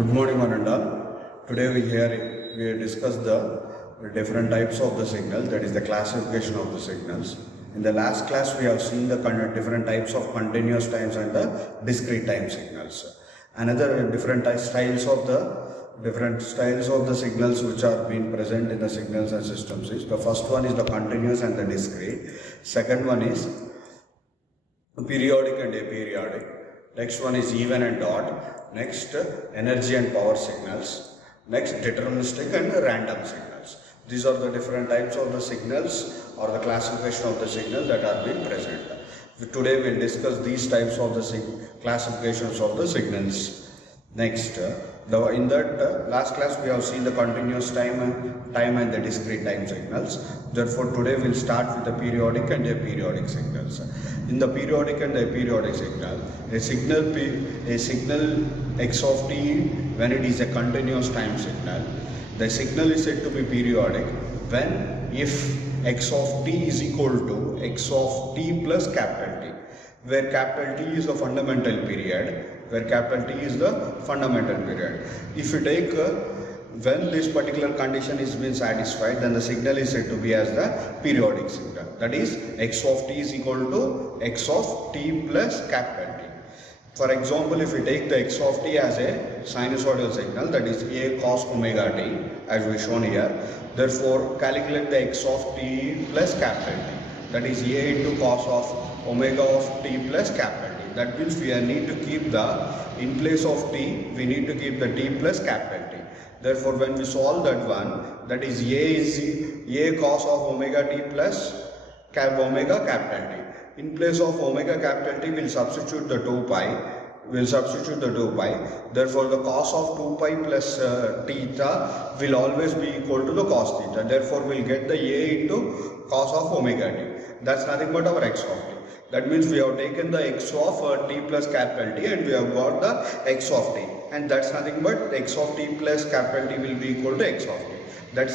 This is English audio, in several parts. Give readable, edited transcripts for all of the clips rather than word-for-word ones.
Good morning, Mananda. Today we discuss the different types of the signals, that is the classification of the signals. In the last class, we have seen the different types of continuous times and the discrete time signals. Another different styles of the signals which are being present in the signals and systems is the first one is the continuous and the discrete. Second one is periodic and aperiodic. Next one is even and odd. Next, energy and power signals. Next, deterministic and random signals. These are the different types of the signals or the classification of the signal that are being present. Today we will discuss these types of the classifications of the signals. Next, in that last class we have seen the continuous time and the discrete time signals. Therefore, today we will start with the periodic and aperiodic signals. In the periodic and the aperiodic signal, a signal x of t, when it is a continuous time signal, the signal is said to be periodic when if x of t is equal to x of t plus capital T, where capital T is the fundamental period, If you take when this particular condition is being satisfied, then the signal is said to be as the periodic signal. That is, x of t is equal to x of t plus capital T. For example, if we take the x of t as a sinusoidal signal, that is a cos omega t, as we shown here. Therefore, calculate the x of t plus capital T. That is a into cos of omega of t plus capital T. That means we need to keep in place of t, we need to keep the t plus capital T. Therefore, when we solve that one, that is a cos of omega t plus omega capital T. In place of omega capital T, we will substitute the 2 pi. Therefore, the cos of 2 pi plus theta will always be equal to the cos theta. Therefore, we will get the a into cos of omega t. That's nothing but our x of t. That means we have taken the x of t plus capital T and we have got the x of t. And that's nothing but x of t plus capital T will be equal to x of t. That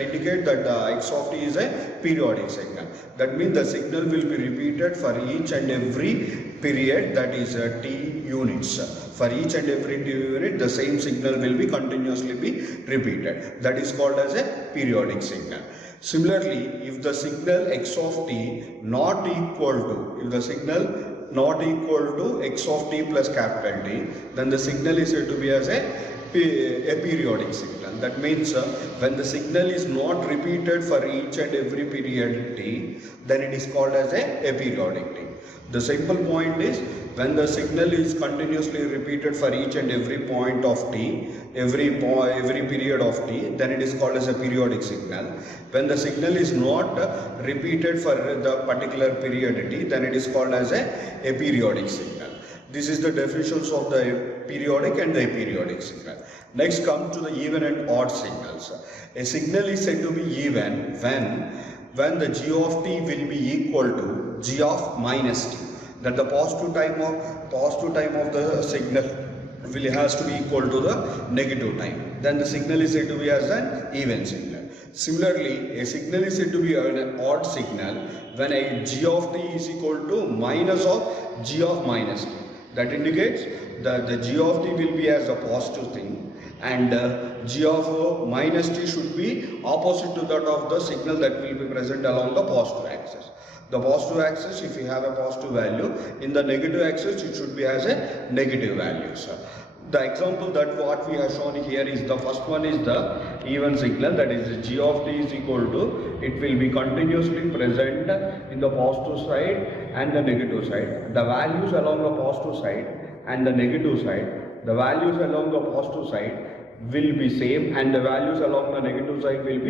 indicates that the x of t is a periodic signal. That means the signal will be repeated for each and every period, that is t units. For each and every t unit, the same signal will be continuously repeated. That is called as a periodic signal. Similarly, if the signal x of t not equal to x of t plus capital T, then the signal is said to be as a periodic signal. That means when the signal is not repeated for each and every period t, then it is called as a aperiodic t. The simple point is, when the signal is continuously repeated for each and every point of t, every period of t, then it is called as a periodic signal. When the signal is not repeated for the particular period t, then it is called as a aperiodic signal. This is the definitions of the periodic and the aperiodic signal. Next, come to the even and odd signals. A signal is said to be even when the g of t will be equal to g of minus t. That the positive time of the signal has to be equal to the negative time. Then the signal is said to be as an even signal. Similarly, a signal is said to be an odd signal when a g of t is equal to minus of g of minus t. That indicates that the g of t will be as a positive thing, and g of minus t should be opposite to that of the signal that will be present along the positive axis. The positive axis, if you have a positive value, in the negative axis it should be as a negative value. The example that what we have shown here is, the first one is the even signal, that is g of t is equal to, it will be continuously present in the positive side and the negative side. The values along the positive side and the negative side, the values along the positive side will be same and the values along the negative side will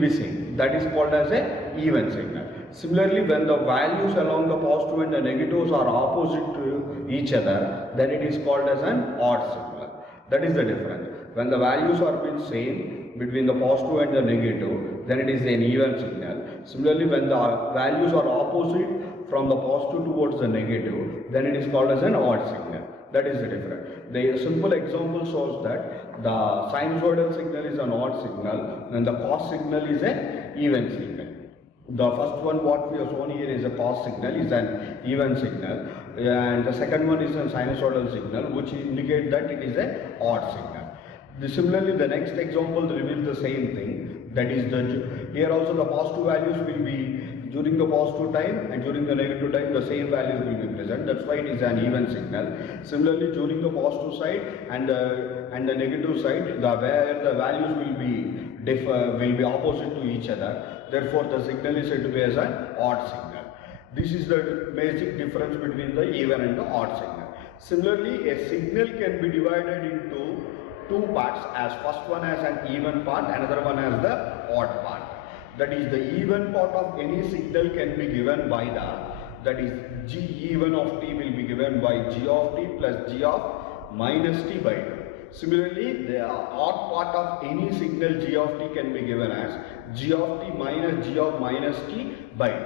be same. That is called as a even signal. Similarly, when the values along the positive and the negatives are opposite to each other, then it is called as an odd signal. That is the difference. When the values are same between the positive and the negative, then it is an even signal. Similarly, when the values are opposite from the positive towards the negative, then it is called as an odd signal. That is the difference. The simple example shows that the sinusoidal signal is an odd signal and the cos signal is an even signal. The first one what we have shown here is a cos signal, is an even signal. and the second one is a sinusoidal signal, which indicate that it is a odd signal. Similarly, the next example reveals the same thing. That is here also the positive values will be during the positive time, and during the negative time the same values will be present. That's why it is an even signal. Similarly, during the positive side and the negative side, where the values will be opposite to each other. Therefore, the signal is said to be as an odd signal. This is the basic difference between the even and the odd signal. Similarly, a signal can be divided into two parts, as first one as an even part, another one as the odd part. That is, the even part of any signal can be given by that is g even of t will be given by g of t plus g of minus t by 2. Similarly, the odd part of any signal g of t can be given as g of t minus g of minus t by 2.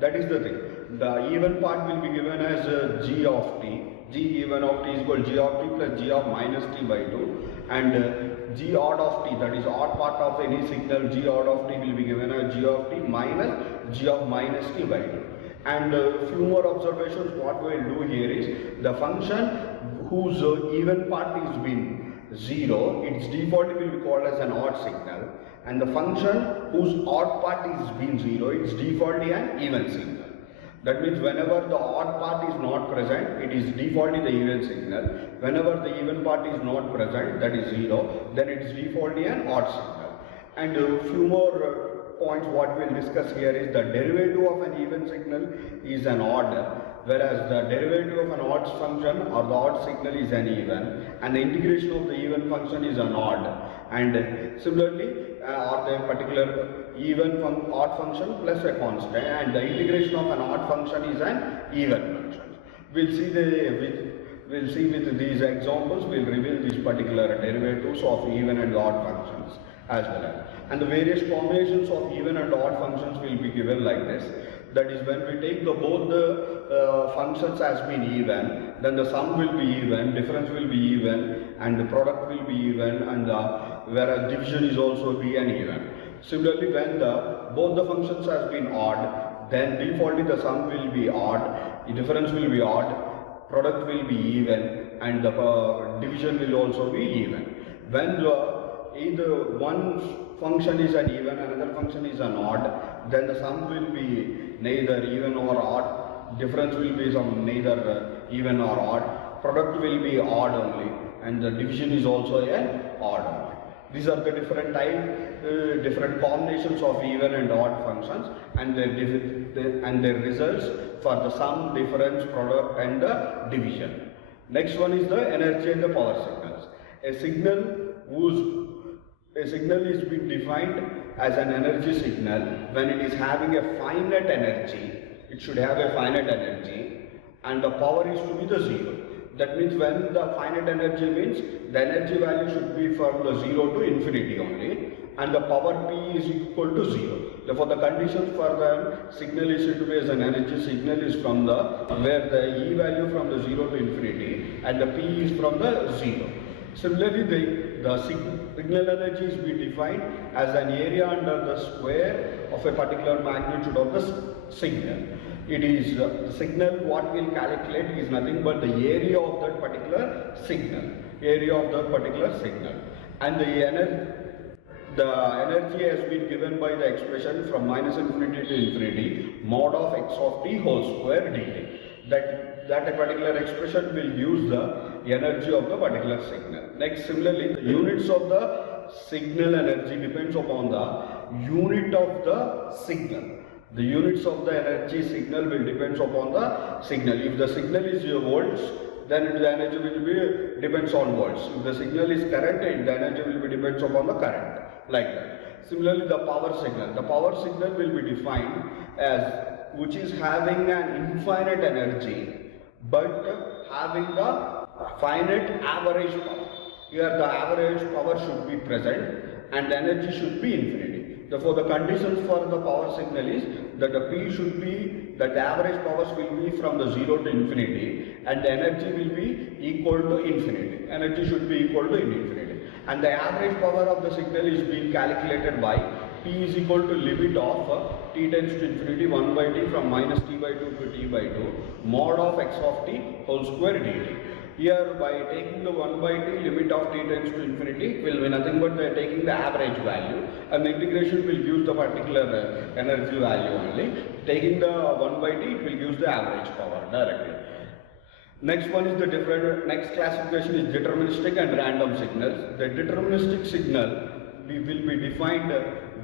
That is the thing. The even part will be given as g of t. G even of t is equal to g of t plus g of minus t by 2, and g odd of t, that is odd part of any signal, g odd of t will be given as g of t minus g of minus t by 2. And few more observations. What we will do here is the function whose even part is been 0, its default will be called as an odd signal, and the function whose odd part is been 0, its default is an even signal. That means whenever the odd part is not present, it is default in the even signal. Whenever the even part is not present, that is 0, then it is default in an odd signal. And a few more points what we will discuss here is the derivative of an even signal is an odd, whereas the derivative of an odd function or the odd signal is an even, and the integration of the even function is an odd. And similarly, or the particular odd function plus a constant, and the integration of an odd function is an even function. We'll see with these examples, we'll reveal these particular derivatives of even and odd functions as well as. And the various combinations of even and odd functions will be given like this. That is, when we take both the functions as being even, then the sum will be even, difference will be even, and the product will be even, and whereas division is also be an even. Similarly, when both the functions has been odd, then defaultly the sum will be odd, the difference will be odd, product will be even, and the division will also be even. When either one function is an even, another function is an odd, then the sum will be neither even or odd, difference will be neither even or odd, product will be odd only, and the division is also an odd only. These are the different combinations of even and odd functions, and their results for the sum, difference, product, and the division. Next one is the energy and the power signals. A signal is being defined as an energy signal when it is having a finite energy. It should have a finite energy, and the power is to be the 0. That means when the finite energy means the energy value should be from the 0 to infinity only, and the power P is equal to 0. Therefore, the conditions for the signal is said to be as an energy signal is from where the E value from the 0 to infinity and the P is from the 0. Similarly, the signal energy is being defined as an area under the square of a particular magnitude of the signal. It is the signal what we will calculate is nothing but the area of that particular signal, and the energy has been given by the expression from minus infinity to infinity mod of x of t whole square dt. That a particular expression will use the energy of the particular signal. Next, similarly, the units of the signal energy depends upon the unit of the signal. The units of the energy signal will depend upon the signal. If the signal is volts, then the energy will be depends on volts. If the signal is current, the energy will be depends upon the current, like that. Similarly, the power signal. The power signal will be defined as which is having an infinite energy, but having the finite average power. Here the average power should be present and the energy should be infinity. Therefore, the conditions for the power signal is that the P should be, that the average powers will be from the 0 to infinity, and the energy will be equal to infinity. Energy should be equal to infinity. And the average power of the signal is being calculated by t is equal to limit of t tends to infinity 1 by t from minus t by 2 to t by 2 mod of x of t whole square dt. Here by taking the 1 by t limit of t tends to infinity, it will be nothing but taking the average value, and the integration will use the particular energy value only. Taking the 1 by t, it will use the average power directly. Next one is the next classification is deterministic and random signals. The deterministic signal will be defined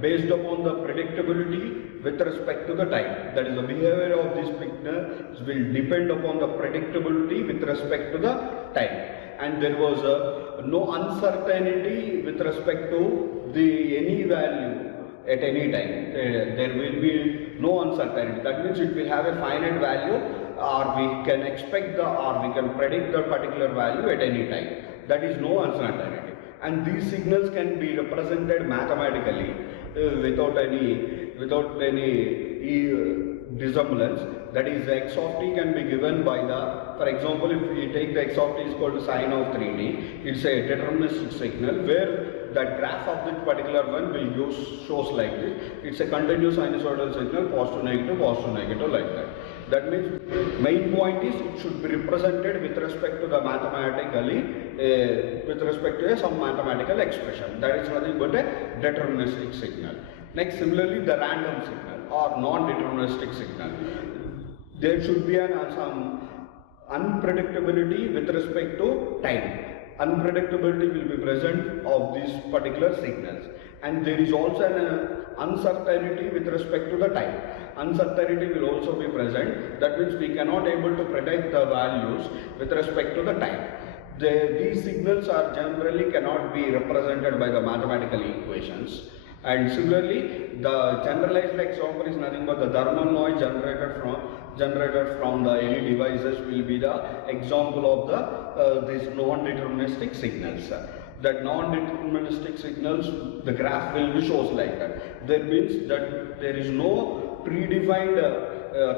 based upon the predictability with respect to the time. That is, the behavior of this signal will depend upon the predictability with respect to the time. And there was no uncertainty with respect to any value at any time. There will be no uncertainty. That means it will have a finite value, or we can expect or we can predict the particular value at any time. That is no uncertainty. And these signals can be represented mathematically without any resemblance. That is, x of t can be given by for example, if we take the x of t is equal to sine of 3t, it's a deterministic signal where the graph of this particular one will shows like this. It's a continuous sinusoidal signal, positive, negative like that. That means main point is it should be represented with respect to the with respect to some mathematical expression. That is nothing but a deterministic signal. Next, similarly, the random signal or non-deterministic signal. There should be some unpredictability with respect to time. Unpredictability will be present of these particular signals, and there is also an uncertainty with respect to the time. Uncertainty will also be present. That means we cannot able to predict the values with respect to the time. These signals are generally cannot be represented by the mathematical equations. And similarly, the generalized example is nothing but the thermal noise generated from the any devices will be the example of these non-deterministic signals. That non-deterministic signals, the graph will be shows like that. That means that there is no predefined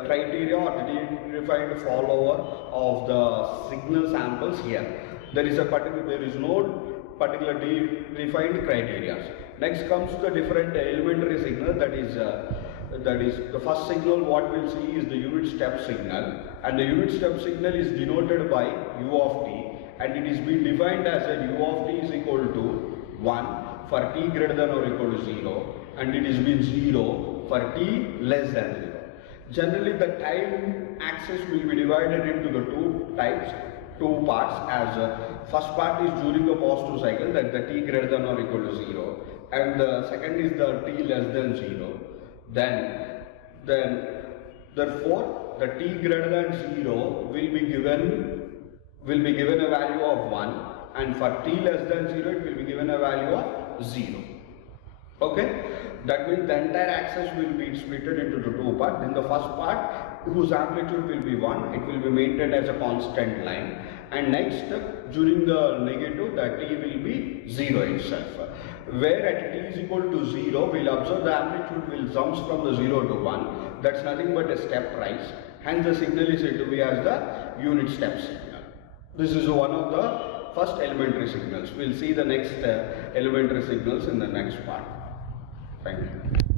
criteria or predefined follower of the signal samples here. There is no particular defined criteria. Next comes the different elementary signal. That is the first signal what we'll see is the unit step signal, and the unit step signal is denoted by u of t, and it is being defined as a u of t is equal to 1 for t greater than or equal to 0, and it is been 0 for t less than 0. Generally, the time axis will be divided into the two parts, as first part is during the positive cycle, that the t greater than or equal to 0, and the second is the t less than 0. Therefore, the t greater than 0 will be given a value of 1, and for t less than 0 it will be given a value of 0. Okay, that means the entire axis will be split into the two parts. In the first part, whose amplitude will be 1, it will be maintained as a constant line, and next during the negative, the t will be 0 itself. Where at t is equal to 0, we'll observe the amplitude will jumps from the 0 to 1. That's nothing but a step rise. Hence the signal is said to be as the unit step signal. This is one of the first elementary signals. We'll see the next elementary signals in the next part. Thank you.